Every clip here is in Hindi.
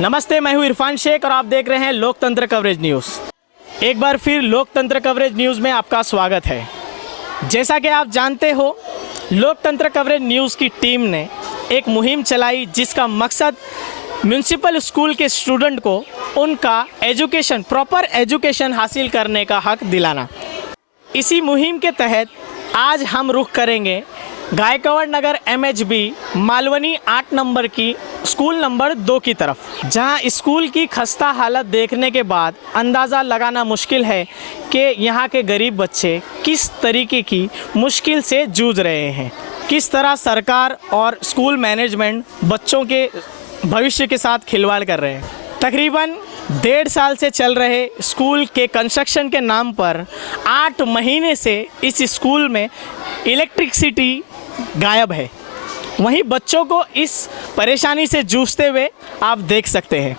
नमस्ते, मैं हूं इरफान शेख और आप देख रहे हैं लोकतंत्र कवरेज न्यूज़। एक बार फिर लोकतंत्र कवरेज न्यूज़ में आपका स्वागत है। जैसा कि आप जानते हो, लोकतंत्र कवरेज न्यूज़ की टीम ने एक मुहिम चलाई जिसका मकसद म्यूनसिपल स्कूल के स्टूडेंट को उनका एजुकेशन, प्रॉपर एजुकेशन हासिल करने का हक दिलाना। इसी मुहिम के तहत आज हम रुख करेंगे गायकवाड़ नगर MHB मालवनी 8 नंबर की स्कूल नंबर 2 की तरफ, जहां स्कूल की खस्ता हालत देखने के बाद अंदाज़ा लगाना मुश्किल है कि यहां के गरीब बच्चे किस तरीके की मुश्किल से जूझ रहे हैं, किस तरह सरकार और स्कूल मैनेजमेंट बच्चों के भविष्य के साथ खिलवाड़ कर रहे हैं। तकरीबन 1.5 साल से चल रहे स्कूल के कंस्ट्रक्शन के नाम पर 8 महीने से इस स्कूल में इलेक्ट्रिसिटी गायब है। वहीं बच्चों को इस परेशानी से जूझते हुए आप देख सकते हैं।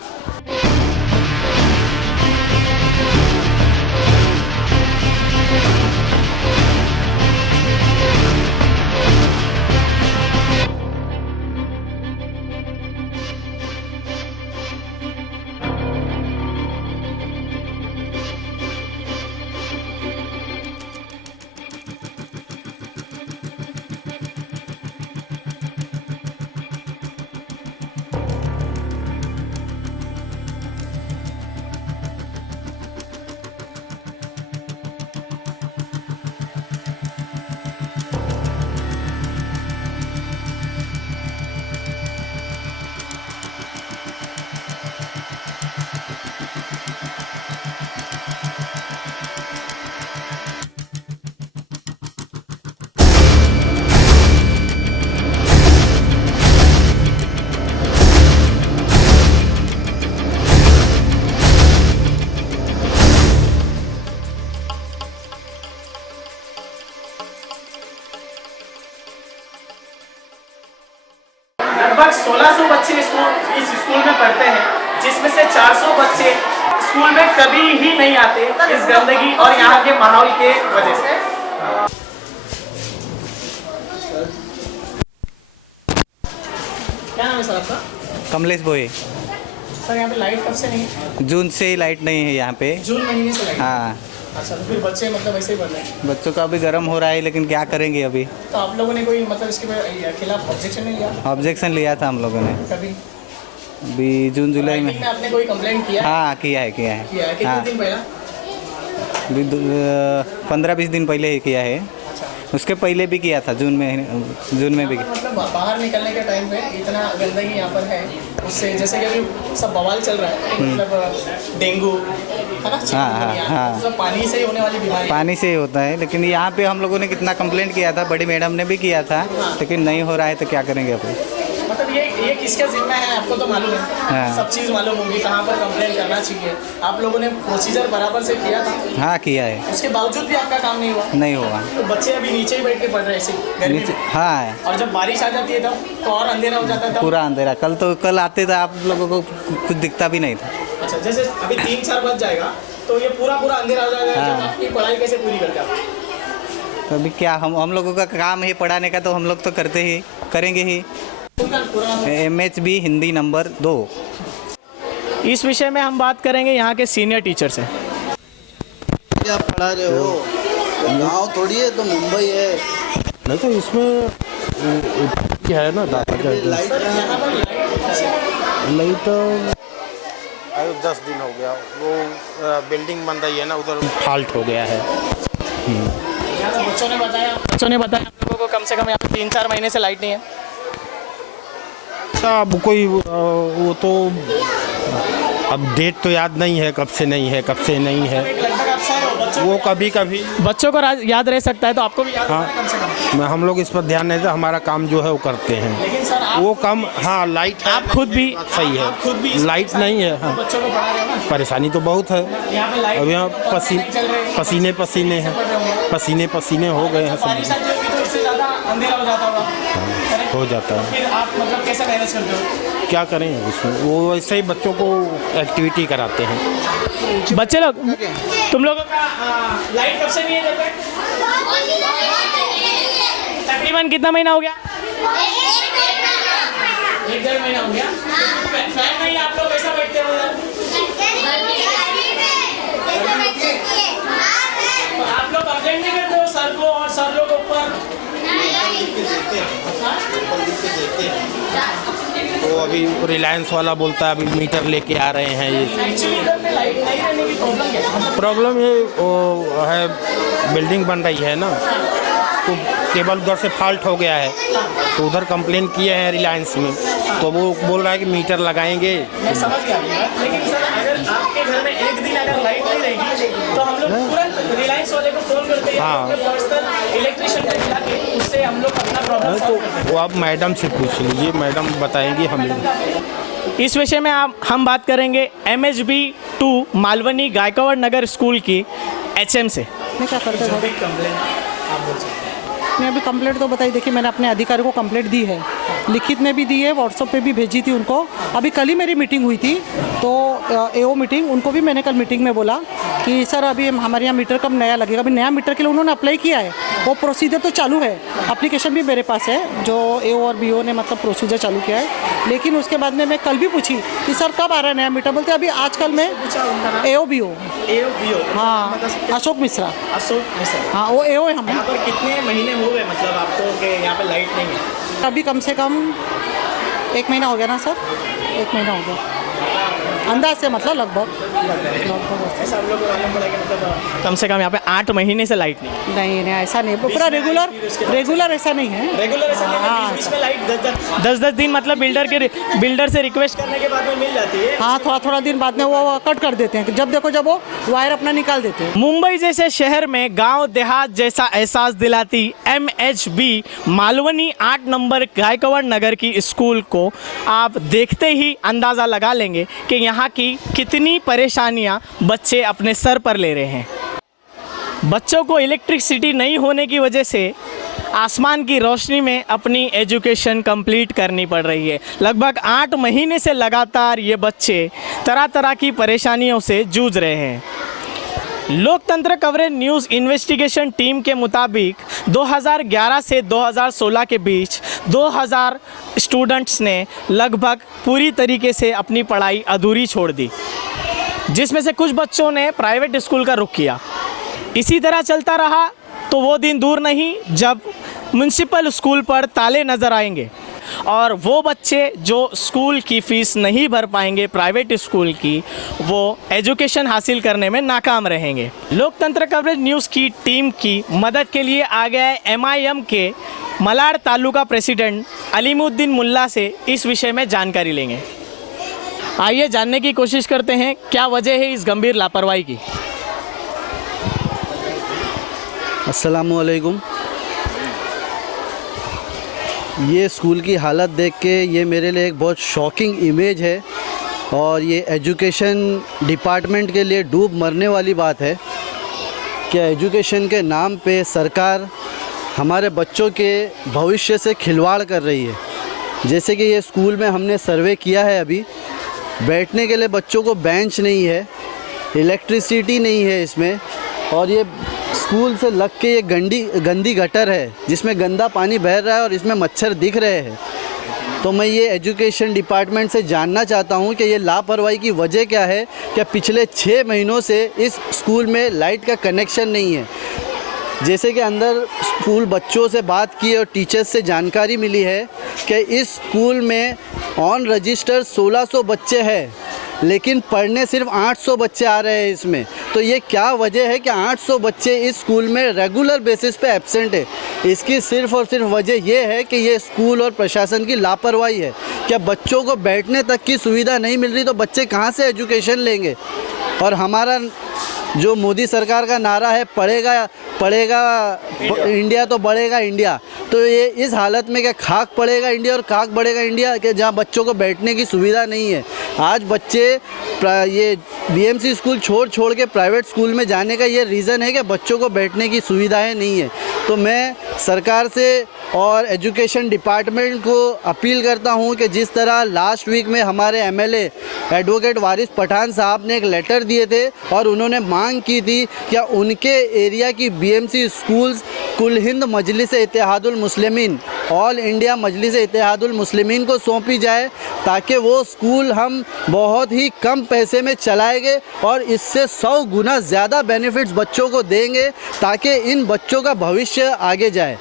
लगभग 1600 बच्चे इस स्कूल में पढ़ते हैं, जिसमें से 400 बच्चे स्कूल में कभी ही नहीं आते इस गंदगी और यहाँ के माहौल के वजह से। क्या नाम है सर आपका? कमलेश बोए। सर यहाँ पे लाइट कब से नहीं है? जून से ही लाइट नहीं है यहाँ पे। जून महीने से लाइट? हाँ। अच्छा, तो फिर बच्चे मतलब ऐसे ही पढ़ रहे हैं? बच्चों का अभी गर्म हो रहा है, लेकिन क्या करेंगे अभी। तो आप लोगों ने कोई मतलब इसके खिलाफ ऑब्जेक्शन नहीं लिया? ऑब्जेक्शन लिया था हम लोगों ने कभी? अभी जून जुलाई में। आपने कोई कंप्लेंट किया? हाँ, किया है। कितने हाँ। दिन पहला? 15-20 दिन पहले ही किया है। अच्छा। उसके पहले भी किया था, जून में भी। मतलब बाहर निकलने के टाइम पे इतना गंदगी यहाँ पर है, उससे जैसे कि अभी सब बवाल चल रहा है, मतलब डेंगू है ना, हाँ। सब पानी से ही होने वाली बीमारी। पानी से ही होता है, लेकिन यहाँ पे हम लोगों ने कितना कंप्लेंट किया था, बड़ी मैडम ने भी किया था, लेकिन नहीं हो रहा है, तो क्या करेंगे अभी। मतलब ये किसका जिम्मा है आपको तो मालूम है? हाँ। सब चीज़ मालूम होगी कहाँ पर कंप्लेंट करना चाहिए। आप लोगों ने प्रोसीजर बराबर से किया था? हाँ, किया है। उसके बावजूद भी आपका काम नहीं हुआ? नहीं हुआ। तो बच्चे अभी नीचे ही बैठ के पढ़ रहे ऐसे गर्मी में? हाँ। और जब बारिश आ जाती है तो और अंधेरा हो जाता था? पूरा अंधेरा। कल आते थे, आप लोगों को कुछ दिखता भी नहीं था। अच्छा, जैसे अभी 3-4 बज जाएगा तो ये पूरा अंधेरा हो जाएगा। हाँ। जब आपकी पढ़ाई कैसे पूरी करते आप? तो अभी क्या, हम लोगों का काम है पढ़ाने का, तो हम लोग तो करेंगे ही। MHB Hindi number 2। इस विषय में हम बात करेंगे यहाँ के सीनियर टीचर से। आप पढ़ा रहे हो, गाँव थोड़ी है तो मुंबई है। नहीं तो इसमें क्या है ना, लाइट अरे 10 दिन हो गया, वो बिल्डिंग बन रही है ना, उधर फॉल्ट हो गया है। बच्चों ने बताया आप लोगों को कम से कम यहाँ पे 3-4 महीने से लाइट नहीं है। अब कोई वो तो अब डेट तो याद नहीं है, कब से नहीं है। वो कभी बच्चों को याद रह सकता है, तो आपको भी याद हाँ, कम से कम। हम लोग इस पर ध्यान नहीं देते, हमारा काम जो है वो करते हैं। लेकिन सर वो काम, हाँ लाइट आप खुद भी सही है, खुद भी लाइट नहीं है। हाँ, बच्चों को पढ़ा रहे हो ना? परेशानी तो बहुत है। यहाँ पे लाइट अब यहाँ पसीने हैं, पसीने हो गए हैं सब। बारिश आ जाएगी तो इससे ज़्यादा अंधेरा हो जाता होगा। हो जाता है। फिर आप मतलब कैसा मैनेज करते हो? क्या करें उसमें, वो वैसे ही बच्चों को एक्टिविटी कराते हैं। बच्चे लोग, तुम लोगों का लाइट कब से नहीं है जब तक? तकरीबन कितना महीना हो गया? 1-1.5 महीना हो गया। फैन नहीं, आप लोग कैसा बैठते हो उधर? तो आप लोग कंप्लेंट नहीं करते हो सर को और सर लोग ऊपर? तो अभी रिलायंस वाला बोलता है अभी मीटर लेके आ रहे हैं। ये एक्चुअली इधर में लाइट नहीं रहने की प्रॉब्लम क्या है? मतलब प्रॉब्लम ये वो है, बिल्डिंग बन रही है ना, तो केबल उधर से फॉल्ट हो गया है, तो उधर कंप्लेन किए हैं रिलायंस में, तो वो बोल रहा है कि मीटर लगाएंगे। मैं समझ गया आपकी बात, लेकिन सर अगर आपके घर में एक दिन अगर लाइट नहीं रहेगी तो हम लोग तुरंत रिलायंस वाले को फोन करते हैं, हाँ। अपने पर्सनल इलेक्ट्रिशियन को बुला के उससे हम लोग अपना प्रॉब्लम तो सॉल्व करते हैं। वो आप मैडम से पूछ लीजिए, मैडम बताएंगी हमें। इस विषय में हम बात करेंगे MHB 2 मालवनी गायकवाड़ नगर स्कूल की HM से। मैं क्या करते जो थे? भी कंप्लेंट आप बोल सकते हैं। मैं अभी कंप्लेंट तो बताई, देखिए मैंने अपने अधिकारी को कंप्लेंट दी है, लिखित में भी दी है, व्हाट्सएप पे भी भेजी थी उनको। अभी कल ही मेरी मीटिंग हुई थी, तो AO मीटिंग, उनको भी मैंने कल मीटिंग में बोला कि सर अभी हमारे यहाँ मीटर कब नया लगेगा। अभी नया मीटर के लिए उन्होंने अप्लाई किया है, वो प्रोसीजर तो चालू है, एप्लीकेशन भी मेरे पास है, जो AO और BO ने मतलब प्रोसीजर चालू किया है। लेकिन उसके बाद में मैं कल भी पूछी कि सर कब आ रहा है नया मीटर, बोलते अभी आजकल में AO BO, हाँ अशोक मिश्रा, अशोक मिश्रा। हाँ वो AO है हमें। यहाँ पर कितने महीने हो गए मतलब आपको कि यहाँ पे लाइट नहीं है? अभी कम से कम 1 महीना हो गया ना सर, 1 महीना हो गया अंदाज से, मतलब लगभग ऐसा हम लोग को मालूम पड़ा कि मतलब कम से कम यहाँ पे 8 महीने से लाइट नहीं। नहीं नहीं ऐसा नहीं, पूरा रेगुलर ऐसा नहीं है। रेगुलर ऐसा नहीं है, बीच में लाइट 10-10 दिन मतलब बिल्डर से रिक्वेस्ट करने के बाद में मिल जाती है। हाँ थोड़ा दिन बाद में वो कट कर देते हैं, जब देखो जब वो वायर अपना निकाल देते हैं। मुंबई जैसे शहर में गांव देहात जैसा एहसास दिलाती MHB मालवनी 8 नंबर गायकवाड़ नगर की स्कूल को आप देखते ही अंदाज़ा लगा लेंगे कि यहाँ की कितनी परेशानियाँ बच्चे अपने सर पर ले रहे हैं। बच्चों को इलेक्ट्रिसिटी नहीं होने की वजह से आसमान की रोशनी में अपनी एजुकेशन कंप्लीट करनी पड़ रही है। लगभग 8 महीने से लगातार ये बच्चे तरह तरह की परेशानियों से जूझ रहे हैं। लोकतंत्र कवरेज न्यूज़ इन्वेस्टिगेशन टीम के मुताबिक 2011 से 2016 के बीच 2000 स्टूडेंट्स ने लगभग पूरी तरीके से अपनी पढ़ाई अधूरी छोड़ दी, जिसमें से कुछ बच्चों ने प्राइवेट स्कूल का रुख किया। इसी तरह चलता रहा तो वो दिन दूर नहीं जब म्युनिसिपल स्कूल पर ताले नज़र आएंगे और वो बच्चे जो स्कूल की फ़ीस नहीं भर पाएंगे प्राइवेट स्कूल की, वो एजुकेशन हासिल करने में नाकाम रहेंगे। लोकतंत्र कवरेज न्यूज़ की टीम की मदद के लिए आ गया है MIM के मलाड तालुका प्रेसिडेंट अलीमुद्दीन मुल्ला से इस विषय में जानकारी लेंगे। आइए जानने की कोशिश करते हैं क्या वजह है इस गंभीर लापरवाही की। अस्सलामुअलैकुम। ये स्कूल की हालत देख के ये मेरे लिए एक बहुत शॉकिंग इमेज है और ये एजुकेशन डिपार्टमेंट के लिए डूब मरने वाली बात है कि एजुकेशन के नाम पे सरकार हमारे बच्चों के भविष्य से खिलवाड़ कर रही है। जैसे कि ये स्कूल में हमने सर्वे किया है, अभी बैठने के लिए बच्चों को बेंच नहीं है, इलेक्ट्रिसिटी नहीं है इसमें, और ये स्कूल से लग के ये गंदी गटर है जिसमें गंदा पानी बह रहा है और इसमें मच्छर दिख रहे हैं। तो मैं ये एजुकेशन डिपार्टमेंट से जानना चाहता हूँ कि ये लापरवाही की वजह क्या है। क्या पिछले 6 महीनों से इस स्कूल में लाइट का कनेक्शन नहीं है? जैसे कि अंदर स्कूल बच्चों से बात की और टीचर्स से जानकारी मिली है कि इस स्कूल में ऑन रजिस्टर 1600 बच्चे हैं, लेकिन पढ़ने सिर्फ 800 बच्चे आ रहे हैं इसमें। तो ये क्या वजह है कि 800 बच्चे इस स्कूल में रेगुलर बेसिस पे एब्सेंट है? इसकी सिर्फ और सिर्फ वजह ये है कि ये स्कूल और प्रशासन की लापरवाही है। क्या बच्चों को बैठने तक की सुविधा नहीं मिल रही तो बच्चे कहाँ से एजुकेशन लेंगे? और हमारा जो मोदी सरकार का नारा है पढ़ेगा इंडिया तो बढ़ेगा इंडिया, तो ये इस हालत में क्या खाक पड़ेगा इंडिया और खाक बढ़ेगा इंडिया कि जहाँ बच्चों को बैठने की सुविधा नहीं है। आज बच्चे ये BMC स्कूल छोड़ के प्राइवेट स्कूल में जाने का ये रीज़न है कि बच्चों को बैठने की सुविधाएं नहीं है। तो मैं सरकार से और एजुकेशन डिपार्टमेंट को अपील करता हूं कि जिस तरह लास्ट वीक में हमारे एमएलए एडवोकेट वारिस पठान साहब ने एक लेटर दिए थे और उन्होंने मांग की थी कि उनके एरिया की बीएमसी स्कूल्स कुल हिंद मजलिस इत्तेहादुल मुस्लिमीन ऑल इंडिया मजलिस इत्तेहादुल मुस्लिमीन को सौंपी जाए, ताकि वो स्कूल हम बहुत ही कम पैसे में चलाएंगे और इससे 100 गुना ज़्यादा बेनिफिट्स बच्चों को देंगे ताकि इन बच्चों का भविष्य आगे जाए।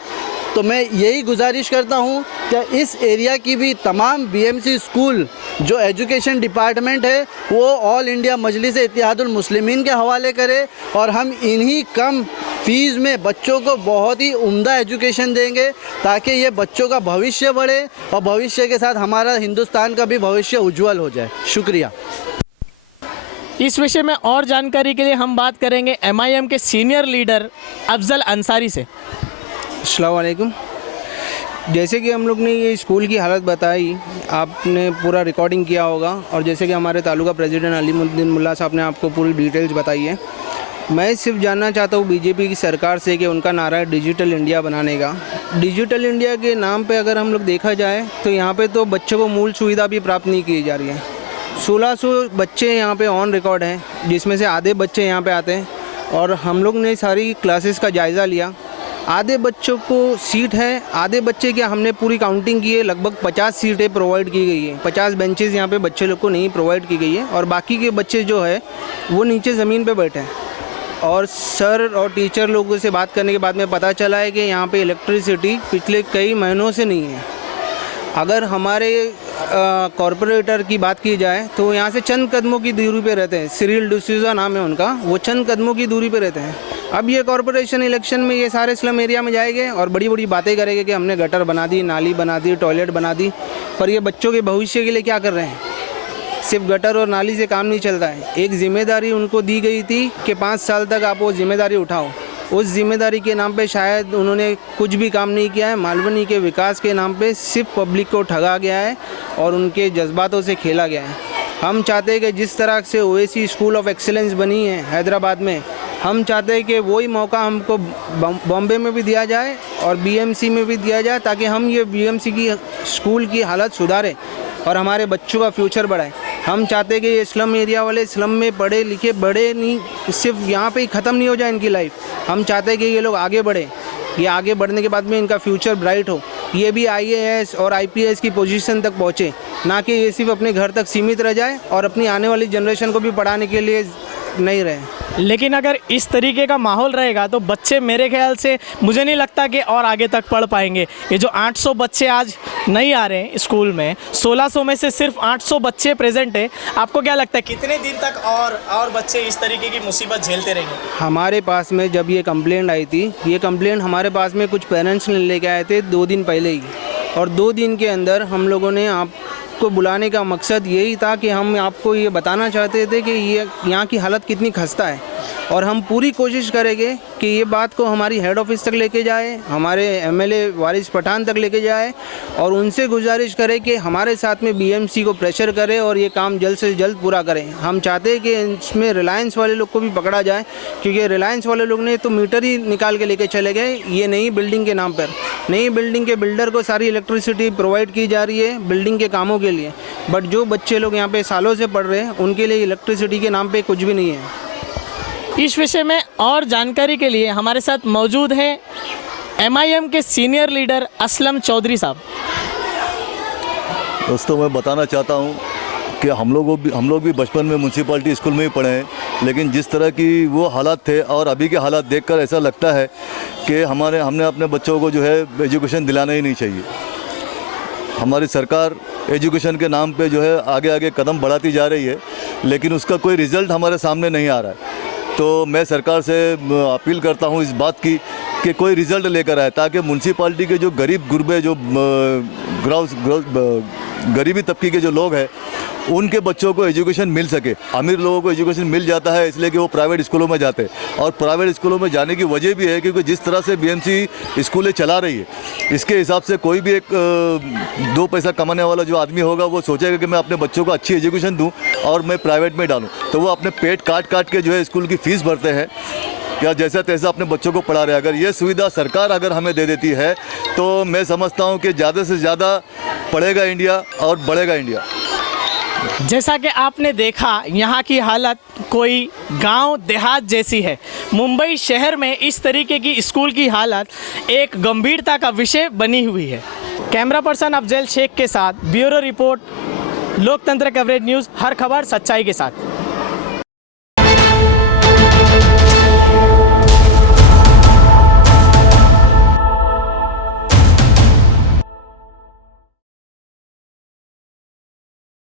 तो मैं यही गुजारिश करता हूँ कि इस एरिया की भी तमाम बीएमसी स्कूल जो एजुकेशन डिपार्टमेंट है वो ऑल इंडिया मजलिस इत्तेहादुल मुस्लिमीन के हवाले करे और हम इन्हीं कम फीस में बच्चों को बहुत ही उम्दा एजुकेशन देंगे ताकि ये बच्चों का भविष्य बढ़े और भविष्य के साथ हमारा हिंदुस्तान का भी भविष्य उज्जवल हो जाए। शुक्रिया। इस विषय में और जानकारी के लिए हम बात करेंगे MIM के सीनियर लीडर अफजल अंसारी से। अस्सलाम वालेकुम। जैसे कि हम लोग ने ये स्कूल की हालत बताई, आपने पूरा रिकॉर्डिंग किया होगा और जैसे कि हमारे तालुका प्रेसिडेंट अलीमुद्दीन मुल्ला साहब ने आपको पूरी डिटेल्स बताई है। मैं सिर्फ जानना चाहता हूँ बीजेपी की सरकार से कि उनका नारा है डिजिटल इंडिया बनाने का। डिजिटल इंडिया के नाम पे अगर हम लोग देखा जाए तो यहाँ पे तो बच्चों को मूल सुविधा भी प्राप्त नहीं की जा रही है। 1600 बच्चे यहाँ पे ऑन रिकॉर्ड हैं, जिसमें से आधे बच्चे यहाँ पे आते हैं और हम लोग ने सारी क्लासेस का जायज़ा लिया। आधे बच्चों को सीट है, आधे बच्चे क्या, हमने पूरी काउंटिंग की है, लगभग 50 सीटें प्रोवाइड की गई है। 50 बेंचेस यहाँ पे बच्चे लोग को नहीं प्रोवाइड की गई है और बाकी के बच्चे जो है वो नीचे ज़मीन पे बैठे हैं। और सर और टीचर लोगों से बात करने के बाद में पता चला है कि यहाँ पे इलेक्ट्रिसिटी पिछले कई महीनों से नहीं है। अगर हमारे कॉरपोरेटर की बात की जाए तो यहाँ से चंद कदमों की दूरी पे रहते हैं। सिरिल डिसूजा नाम है उनका, वो चंद कदमों की दूरी पे रहते हैं। अब ये कॉरपोरेशन इलेक्शन में ये सारे स्लम एरिया में जाएंगे और बड़ी बड़ी बातें करेंगे कि हमने गटर बना दी, नाली बना दी, टॉयलेट बना दी, पर ये बच्चों के भविष्य के लिए क्या कर रहे हैं? सिर्फ गटर और नाली से काम नहीं चलता है। एक जिम्मेदारी उनको दी गई थी कि 5 साल तक आप वो जिम्मेदारी उठाओ। उस जिम्मेदारी के नाम पे शायद उन्होंने कुछ भी काम नहीं किया है। मालवनी के विकास के नाम पे सिर्फ पब्लिक को ठगा गया है और उनके जज्बातों से खेला गया है। हम चाहते हैं कि जिस तरह से ओएसी स्कूल ऑफ एक्सीलेंस बनी है हैदराबाद में, हम चाहते हैं कि वही मौका हमको बॉम्बे में भी दिया जाए और बीएमसी में भी दिया जाए, ताकि हम ये बीएमसी की स्कूल की हालत सुधारें और हमारे बच्चों का फ्यूचर बढ़ाए। हम चाहते हैं कि ये स्लम एरिया वाले स्लम में पढ़े लिखे बड़े नहीं, सिर्फ यहाँ पे ही ख़त्म नहीं हो जाए इनकी लाइफ। हम चाहते हैं कि ये लोग आगे बढ़े, ये आगे बढ़ने के बाद में इनका फ्यूचर ब्राइट हो, ये भी IAS और IPS की पोजीशन तक पहुँचे, ना कि ये सिर्फ अपने घर तक सीमित रह जाए और अपनी आने वाली जनरेशन को भी पढ़ाने के लिए नहीं रहे। लेकिन अगर इस तरीके का माहौल रहेगा तो बच्चे मेरे ख्याल से मुझे नहीं लगता कि और आगे तक पढ़ पाएंगे। ये जो 800 बच्चे आज नहीं आ रहे हैं स्कूल में, 1600 में से सिर्फ 800 बच्चे प्रेजेंट है, आपको क्या लगता है कितने दिन तक और बच्चे इस तरीके की मुसीबत झेलते रहेंगे? हमारे पास में जब ये कंप्लेंट आई थी, ये कंप्लेंट हमारे पास में कुछ पेरेंट्स ने लेके आए थे 2 दिन पहले ही, और 2 दिन के अंदर हम लोगों ने आपको बुलाने का मकसद यही था कि हम आपको ये बताना चाहते थे कि ये यहाँ की हालत कितनी खस्ता है और हम पूरी कोशिश करेंगे कि ये बात को हमारी हेड ऑफिस तक लेके जाए, हमारे MLA वारिस पठान तक लेके जाए और उनसे गुजारिश करें कि हमारे साथ में BMC को प्रेशर करे और ये काम जल्द से जल्द पूरा करें। हम चाहते हैं कि इसमें रिलायंस वाले लोग को भी पकड़ा जाए, क्योंकि रिलायंस वाले लोग ने तो मीटर ही निकाल के लेके चले गए ये नई बिल्डिंग के नाम पर। नई बिल्डिंग के बिल्डर को सारी इलेक्ट्रिसिटी प्रोवाइड की जा रही है बिल्डिंग के कामों के लिए, बट जो बच्चे लोग यहाँ पे सालों से पढ़ रहे हैं उनके लिए इलेक्ट्रिसिटी के नाम पे कुछ भी नहीं है। इस विषय में और जानकारी के लिए हमारे साथ मौजूद हैं MIM के सीनियर लीडर असलम चौधरी साहब। दोस्तों, मैं बताना चाहता हूँ कि हम लोग भी बचपन में म्यूनसिपाल्टी स्कूल में ही पढ़े हैं, लेकिन जिस तरह की वो हालात थे और अभी के हालात देखकर ऐसा लगता है कि हमने अपने बच्चों को जो है एजुकेशन दिलाना ही नहीं चाहिए। हमारी सरकार एजुकेशन के नाम पे जो है आगे आगे कदम बढ़ाती जा रही है, लेकिन उसका कोई रिज़ल्ट हमारे सामने नहीं आ रहा है। तो मैं सरकार से अपील करता हूँ इस बात की कि कोई रिज़ल्ट लेकर आए, ताकि म्यूनसिपाल्टी के जो गरीब गुरबे जो गरीबी तबके के जो लोग हैं उनके बच्चों को एजुकेशन मिल सके। अमीर लोगों को एजुकेशन मिल जाता है इसलिए कि वो प्राइवेट स्कूलों में जाते हैं, और प्राइवेट स्कूलों में जाने की वजह भी है क्योंकि जिस तरह से BMC स्कूलें चला रही है, इसके हिसाब से कोई भी एक 2 पैसा कमाने वाला जो आदमी होगा वो सोचेगा कि मैं अपने बच्चों को अच्छी एजुकेशन दूँ और मैं प्राइवेट में डालूँ, तो वो अपने पेट काट के जो है स्कूल की फ़ीस भरते हैं या जैसा तैसा अपने बच्चों को पढ़ा रहे हैं। अगर ये सुविधा सरकार अगर हमें दे देती है तो मैं समझता हूँ कि ज़्यादा से ज़्यादा पढ़ेगा इंडिया और बढ़ेगा इंडिया। जैसा कि आपने देखा यहाँ की हालत कोई गांव देहात जैसी है। मुंबई शहर में इस तरीके की स्कूल की हालत एक गंभीरता का विषय बनी हुई है। कैमरा पर्सन अफजल शेख के साथ ब्यूरो रिपोर्ट, लोकतंत्र कवरेज न्यूज़, हर खबर सच्चाई के साथ।